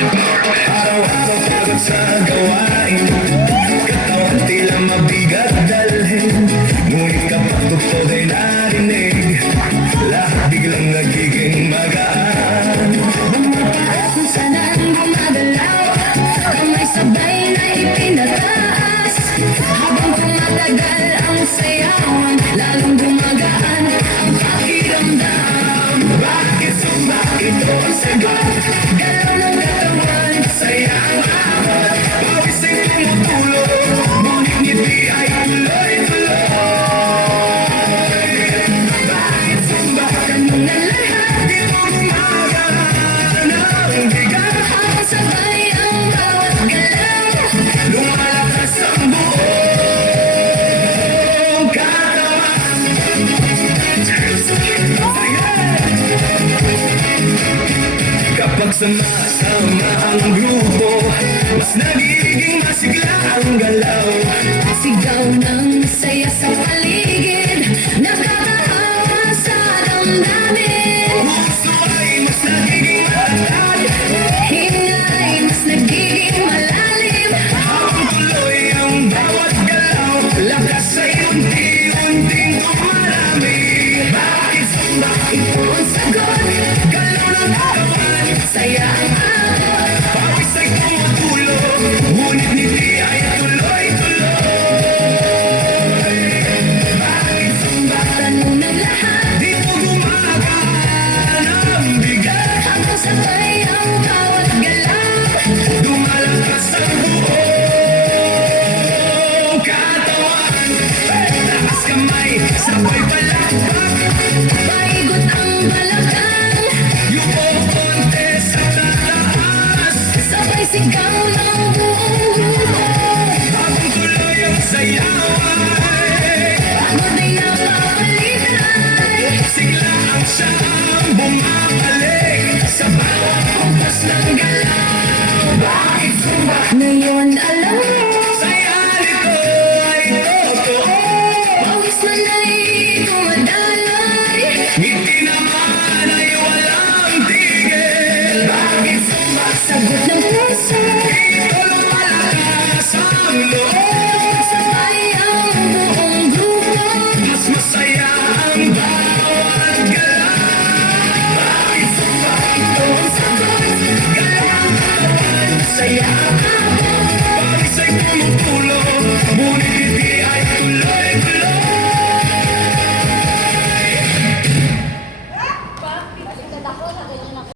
Araw-araw pagod sa gawain, katawan tila mabigat dalhin. Ngunit kapag tugtog ay narinig, lahat biglang nagiging magaan. Bumataas kung saan gumagalaw, kamay sabay na ipinataas. Habang tumatagal ang sayawan, lalong gumagaan ang pakiramdam. Bakit sumakit ito ang sagot? Galaw ng katawan, Saya ang ahon, pawis ay tumutulog, ngunit ngiti ay tuloy-tuloy. Bakit sumba? ganun na lahat. Dito gumagaan ang bigat, Habang sabay ang bawat galaw, lumalakas ang buong katawan. Kapag sama-sama ang grupo, mas nagiging masigla ang galaw. sigaw ng saya sa paligid, nakakahawa sa damdamin. Puso ay mas nagiging matatag, Hingay mas nagiging malalim. habang tuloy ang bawat galaw, lakas ay unti-unting dumarami. Bakit sumba? Ito ang sagot, Galaw ng katawan, saya ang ahon. pawis ay tumutulog, ngunit ngiti ay tuloy-tuloy. Bakit sumba? Tanong ng lahat, Dito gumagaan ang bigat, habang sabay ang bawat galaw. lumalakas ang buong katawan. Taas kamay, sabay palakpak, Paigot ang balakang, yuko konti sa tataas. sabay sigaw ng buong grupo. Habang tuloy ang sayaway, Pagod ay napapalitan, sigla ang siyang bumabalik sa bawat kumpas ng galaw. Bakit sumba? ngayon alam mo, Saya nito ay totoo, pawis man ay dumadaloy. ngiti naman ay walang tigil. Bakit sumba? Sagot ng puso, Dito lumalakas ang loob.